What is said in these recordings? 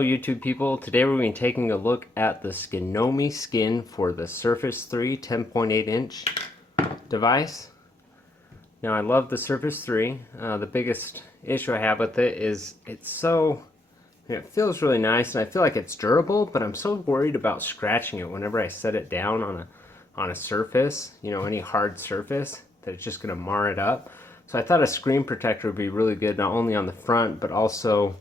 Hello YouTube people, today we're going to be taking a look at the Skinomi skin for the Surface 3 10.8 inch device. Now I love the Surface 3. The biggest issue I have with it is it feels really nice and I feel like it's durable, but I'm so worried about scratching it whenever I set it down on a surface, any hard surface, that it's just going to mar it up. So I thought a screen protector would be really good, not only on the front but also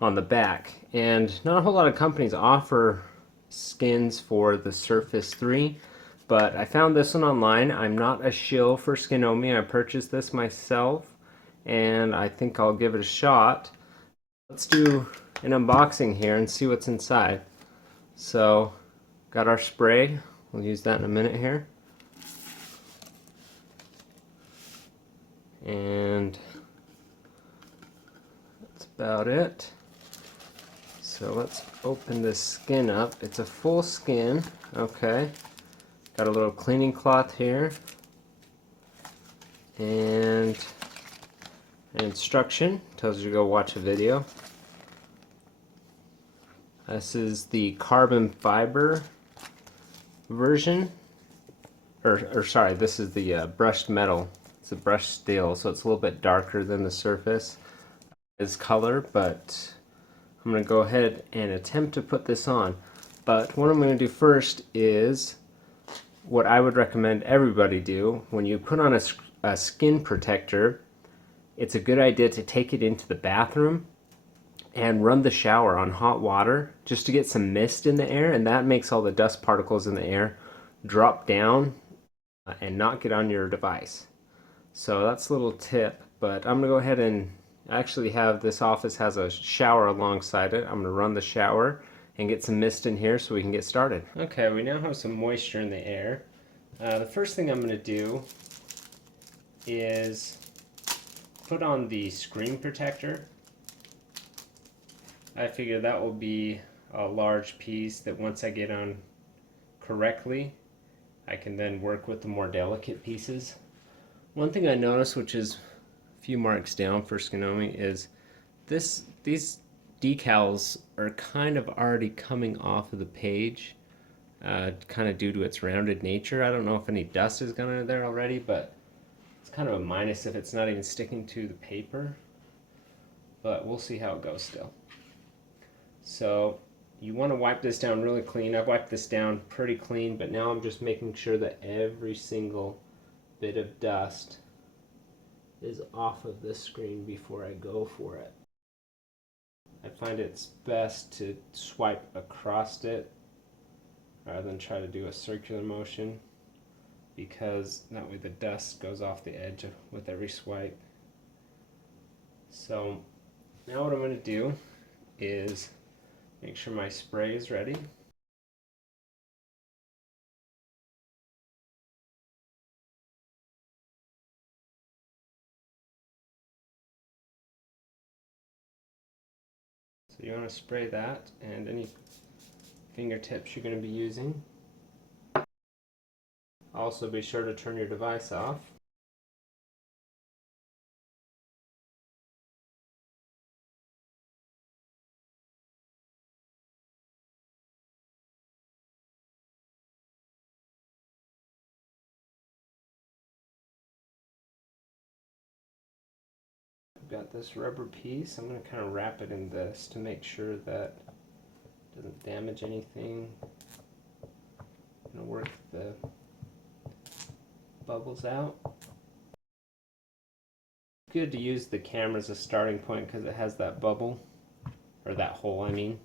on the back. And not a whole lot of companies offer skins for the Surface 3, but I found this one online. I'm not a shill for Skinomi. I purchased this myself and I think I'll give it a shot. Let's do an unboxing here and see what's inside. So got our spray, we'll use that in a minute here, and that's about it. So let's open this skin up. It's a full skin. Okay. Got a little cleaning cloth here. And an instruction. Tells you to go watch a video. This is the carbon fiber version. Or sorry, this is the brushed metal. It's a brushed steel, so it's a little bit darker than the Surface. It's color, but I'm going to go ahead and attempt to put this on. But what I'm going to do first is what I would recommend everybody do. When you put on a skin protector, it's a good idea to take it into the bathroom and run the shower on hot water just to get some mist in the air, and that makes all the dust particles in the air drop down and not get on your device. So that's a little tip, but I'm going to go ahead and actually this office has a shower alongside it. I'm going to run the shower and get some mist in here so we can get started. Okay, we now have some moisture in the air. The first thing I'm going to do is put on the screen protector. I figure that will be a large piece that once I get on correctly, I can then work with the more delicate pieces. One thing I noticed, which is a few marks down for Skinomi, is these decals are kind of already coming off of the page, kind of due to its rounded nature. I don't know if any dust has gone into there already, but it's kind of a minus if it's not even sticking to the paper. But we'll see how it goes still. So you want to wipe this down really clean. I've wiped this down pretty clean, but now I'm just making sure that every single bit of dust is off of this screen before I go for it. I find it's best to swipe across it rather than try to do a circular motion, because that way the dust goes off the edge with every swipe. So now what I'm going to do is make sure my spray is ready. So you want to spray that and any fingertips you're going to be using. Also be sure to turn your device off. I've got this rubber piece. I'm going to kind of wrap it in this to make sure that it doesn't damage anything. I'm going to work the bubbles out. Good to use the camera as a starting point because it has that bubble, or that hole, I mean.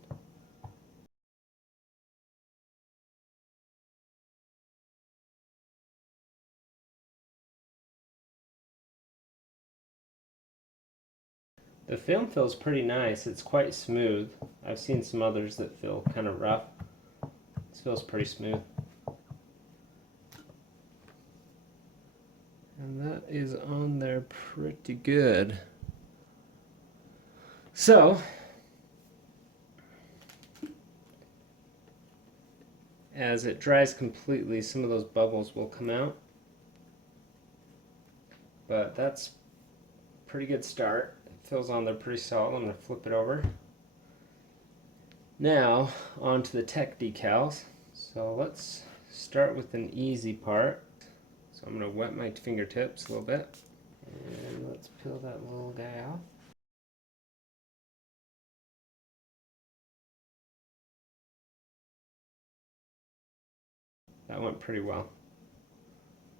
The film feels pretty nice. It's quite smooth. I've seen some others that feel kind of rough. This feels pretty smooth. And that is on there pretty good. So, as it dries completely, some of those bubbles will come out. But that's a pretty good start. It feels on there pretty solid. I'm going to flip it over. Now, on to the tech decals. So let's start with an easy part. So I'm going to wet my fingertips a little bit. And let's peel that little guy off. That went pretty well.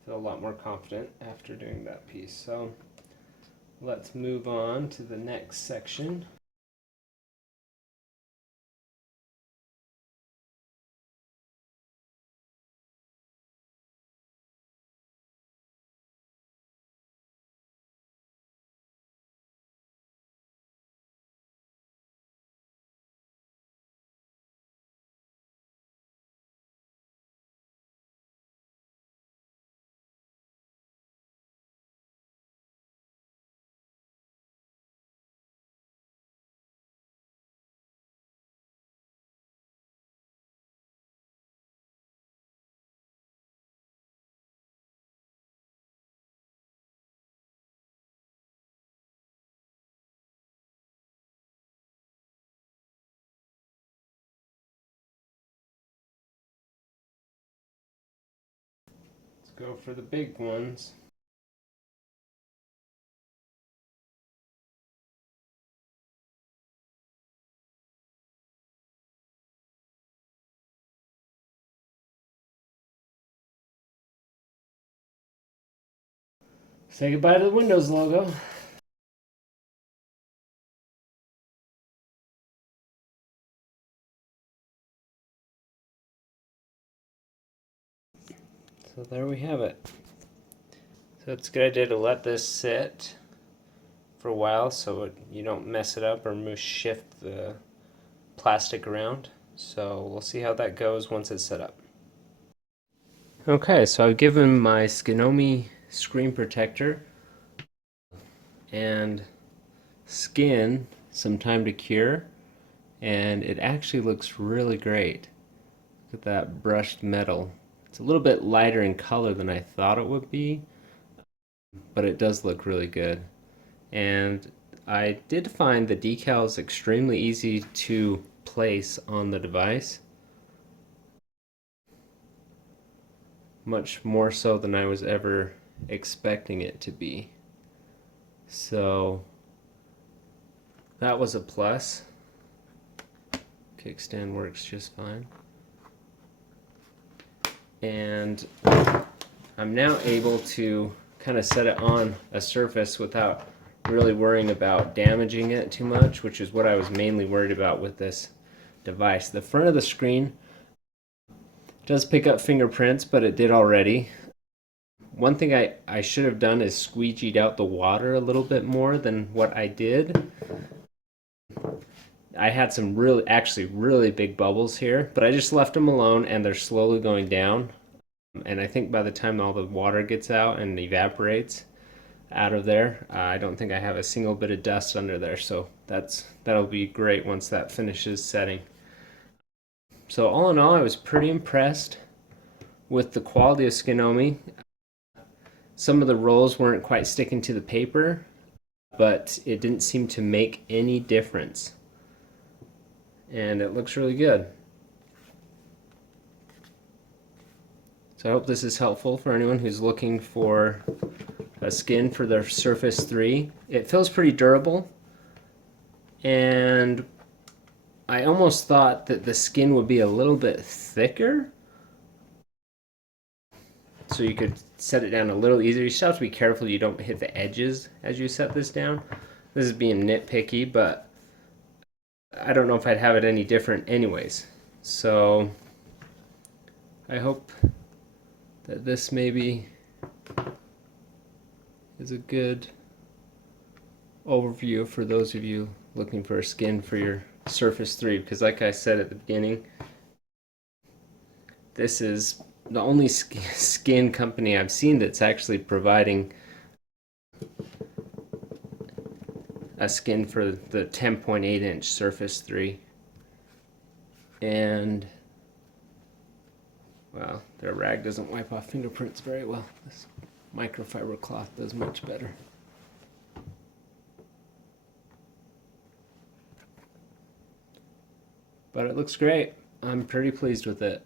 Feel a lot more confident after doing that piece. So let's move on to the next section. Let's go for the big ones. Say goodbye to the Windows logo. So there we have it. So it's a good idea to let this sit for a while so you don't mess it up or shift the plastic around. So we'll see how that goes once it's set up. Okay, so I've given my Skinomi screen protector and skin some time to cure, and it actually looks really great. Look at that brushed metal. It's a little bit lighter in color than I thought it would be, but it does look really good. And I did find the decals extremely easy to place on the device, much more so than I was ever expecting it to be. So that was a plus. Kickstand works just fine. And I'm now able to kind of set it on a surface without really worrying about damaging it too much, which is what I was mainly worried about with this device. The front of the screen does pick up fingerprints, but it did already. One thing I should have done is squeegeed out the water a little bit more than what I did. I had some really big bubbles here, but I just left them alone and they're slowly going down. And I think by the time all the water gets out and evaporates out of there, I don't think I have a single bit of dust under there. So that'll be great once that finishes setting. So all in all, I was pretty impressed with the quality of Skinomi. Some of the rolls weren't quite sticking to the paper, but it didn't seem to make any difference. And it looks really good. So I hope this is helpful for anyone who's looking for a skin for their Surface 3. It feels pretty durable, and I almost thought that the skin would be a little bit thicker, so you could set it down a little easier. You still have to be careful you don't hit the edges as you set this down. This is being nitpicky, but I don't know if I'd have it any different anyways. So I hope that this maybe is a good overview for those of you looking for a skin for your Surface 3, because like I said at the beginning, this is the only skin company I've seen that's actually providing a skin for the 10.8-inch Surface 3. And well, their rag doesn't wipe off fingerprints very well. This microfiber cloth does much better. but it looks great. I'm pretty pleased with it.